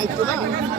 দায়িত্ব না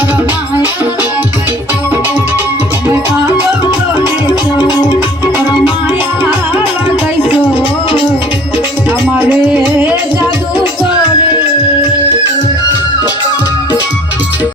আমার